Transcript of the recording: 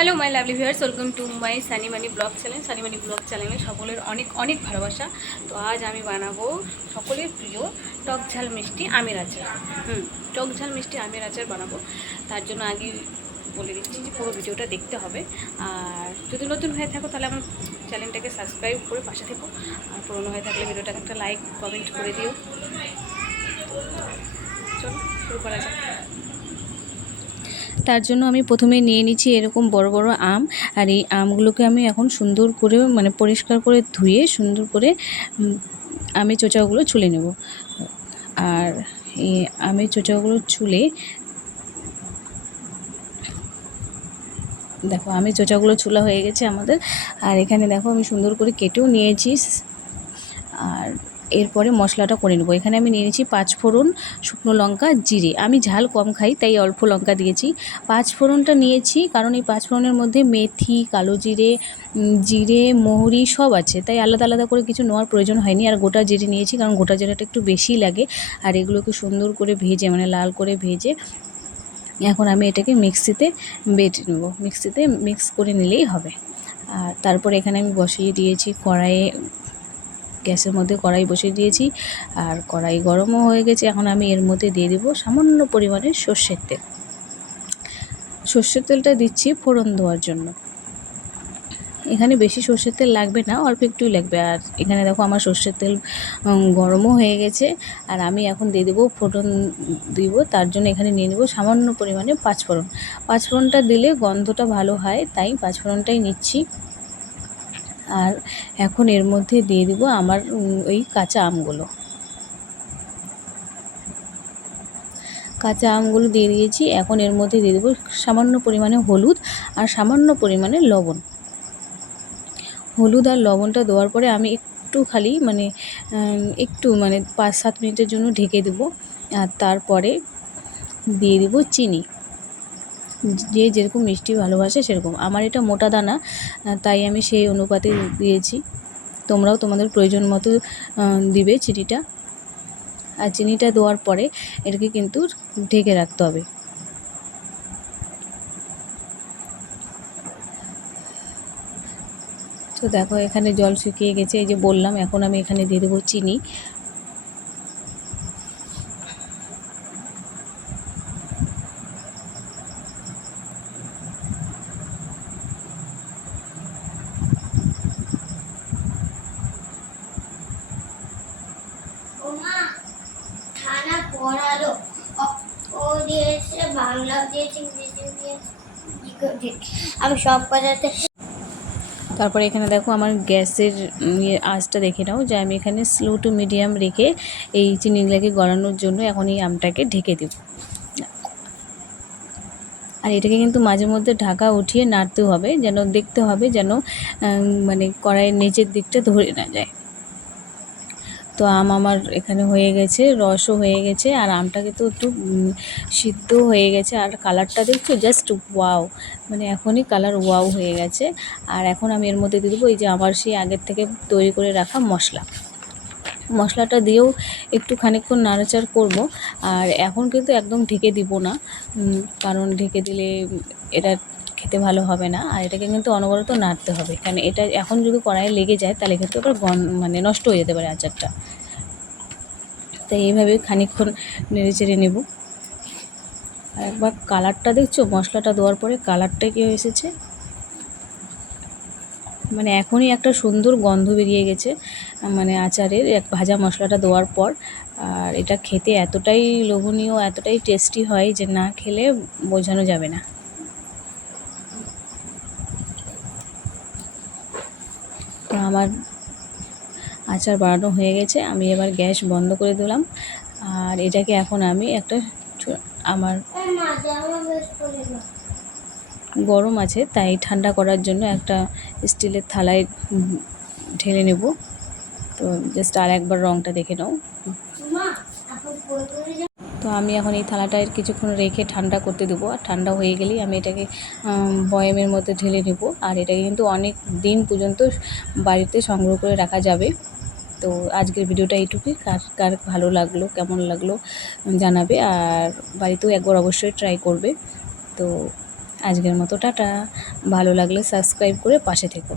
Hello my lovely viewers welcome to my সানিমানি blog channel সানিমানি blog চ্যানেলে সকলের অনেক অনেক ভালোবাসা। তো আজ আমি বানাবো সকলের প্রিয় টক ঝাল মিষ্টি আমের আচার। হুম, টক ঝাল মিষ্টি আমের আচার বানাবো। তার জন্য আগে বলে দিচ্ছি যে পুরো ভিডিওটা দেখতে হবে। আর যদি নতুন হয়ে থাকো, তাহলে আমার চ্যানেলটাকে সাবস্ক্রাইব করে পাশে থেকো। আর পুরনো হয়ে থাকলে ভিডিওটাকে একটা লাইক, কমেন্ট করে দিও। চলো, শুরু করা যাক। তার জন্য আমি প্রথমে নিয়ে নিচ্ছি এরকম বড় বড় আম। আর এই আমগুলোকে আমি এখন সুন্দর করে মানে পরিষ্কার করে ধুয়ে সুন্দর করে আমি চোচাগুলো ছুলে নেব। আর এই আমের চোচাগুলো ছুলে, দেখো আমি চোচাগুলো ছুলা হয়ে গেছে আমাদের। আর এখানে দেখো আমি সুন্দর করে কেটেও নিয়েছি। আর এরপরে মশলাটা করে নেব। এখানে আমি নিয়ে নিয়েছি পাঁচ ফোড়ন শুকনো লঙ্কা, জিরে। আমি ঝাল কম খাই, তাই অল্প লঙ্কা দিয়েছি। পাঁচ ফোড়নটা নিয়েছি, কারণ এই পাঁচ ফোড়নের মধ্যে মেথি, কালো জিরে জিরে মৌরি সব আছে। তাই আলাদা আলাদা করে কিছু নেওয়ার প্রয়োজন হয়নি। আর গোটা জিরে নিয়েছি, কারণ গোটা জিরাটা একটু বেশি লাগে। আর এগুলোকে সুন্দর করে ভেজে মানে লাল করে ভেজে এখন আমি এটাকে মিক্সিতে বেটে নেব। মিক্সিতে মিক্স করে নিলেই হবে। আর তারপরে এখানে আমি বসিয়ে দিয়েছি কড়াইয়ে গ্যাসের মধ্যে কড়াই বসিয়ে দিয়েছি আর কড়াই গরমও হয়ে গেছে। এখন আমি এর মধ্যে দিয়ে দেবো সামান্য পরিমাণে সর্ষের তেল। সর্ষের তেলটা দিচ্ছি ফোড়ন দেওয়ার জন্য। এখানে বেশি সর্ষের তেল লাগবে না, অল্প একটুই লাগবে। আর এখানে দেখো আমার সর্ষের তেল গরমও হয়ে গেছে। আর আমি এখন দিয়ে দেবো ফোড়ন দিব, তার জন্য এখানে নিয়ে নেব সামান্য পরিমাণে পাঁচফোড়ন। পাঁচফোড়নটা দিলে গন্ধটা ভালো হয়, তাই পাঁচফোড়নটাই নিচ্ছি। আর এখন এর মধ্যে দিয়ে দিব আমার ওই কাঁচা আমগুলো। কাঁচা আমগুলো দিয়ে দিয়েছি, এখন এর মধ্যে দিয়ে দেবো সামান্য পরিমাণে হলুদ আর সামান্য পরিমাণে লবণ। হলুদ আর লবণটা দেওয়ার পরে আমি একটু খালি মানে একটু মানে পাঁচ সাত মিনিটের জন্য ঢেকে দেবো। আর তারপরে দিয়ে দিব চিনি। যে যেরকম মিষ্টি ভালোবাসে সেরকম। আমার এটা মোটা দানা তাই আমি সেই অনুপাতে দিয়েছি। তোমরাও তোমাদের প্রয়োজন মতো দিবে চিনিটা। আর চিনিটা দেওয়ার পরে এটাকে কিন্তু ঢেকে রাখতে হবে। তো দেখো এখানে জল শুকিয়ে গেছে, এই যে বললাম, এখন আমি এখানে দিয়ে দেবো চিনি। পড়ালো। দিয়েছে, বাংলা দিয়েছে, ইংরেজি দিয়েছে আমি সব কথাতে তারপরে এখানে দেখো আমার গ্যাসের ইয়ে আঁচটা দেখে নাও যে আমি এখানে স্লো টু মিডিয়াম রেখে এই চিনিগুলোকে গড়ানোর জন্য এখন এই আমটাকে ঢেকে দেব। আর এটাকে কিন্তু মাঝে মধ্যে ঢাকা উঠিয়ে নাড়তে হবে, যেন দেখতে হবে যেন মানে কড়াইয়ের নিচের দিকটা ধরে না যায়। তো আম আমার এখানে হয়ে গেছে, রসও হয়ে গেছে, আর আমটা কিন্তু একটু সিদ্ধ হয়ে গেছে। আর কালারটা দেখছ? জাস্ট ওয়াও মানে এখনই কালার ওয়াও হয়ে গেছে। আর এখন আমি এর মধ্যে দিয়ে দেবো এই যে আমার সেই আগের থেকে তৈরি করে রাখা মশলা। মশলাটা দিয়েও একটু খানিকক্ষণ নাড়াচাড় করব। আর এখন কিন্তু একদম ঢেকে দিব না। কারণ ঢেকে দিলে এটা খেতে ভালো হবে না, আর এটাকে কিন্তু অনবরত নাড়তে হবে। কারণ এটা এখন যদি কড়াইয়ে লেগে যায়, তাহলে কিন্তু আবার গন মানে নষ্ট হয়ে যেতে পারে আচারটা। তাই এইভাবে খানিকক্ষণ নেড়ে চেড়ে নেব। আর একবার কালারটা দেখছ? মশলাটা দেওয়ার পরে কালারটা কী এসেছে? মানে এখনই একটা সুন্দর গন্ধ বেরিয়ে গেছে মানে আচারের এক ভাজা মশলাটা দেওয়ার পর। আর এটা খেতে এতটাই লোভনীয়, এতটাই টেস্টি হয় যে না খেলে বোঝানো যাবে না। তো আমার আচার বানানো হয়ে গেছে। আমি এবার গ্যাস বন্ধ করে দিলাম। আর এটাকে এখন আমি একটা আমার। গরম আছে, তাই ঠান্ডা করার জন্য একটা স্টিলের থালায় ঢেলে নেব। তো জাস্ট আর একবার রঙটা দেখে নাও। তো আমি এখন এই থালাটায় কিছুক্ষণ রেখে ঠান্ডা করতে দেবো। আর ঠান্ডা হয়ে গেলেই আমি এটাকে বয়ামের মধ্যে ঢেলে নেব। আর এটাকে কিন্তু অনেক দিন পর্যন্ত বাড়িতে সংগ্রহ করে রাখা যাবে। তো আজকের ভিডিওটা এইটুকুই। কার কার ভালো লাগল, কেমন লাগল, জানাবে। আর বাড়িতেও একবার অবশ্যই ট্রাই করবে। তো আজকের মতো টাটা। ভালো লাগলে সাবস্ক্রাইব করে পাশে থেকো।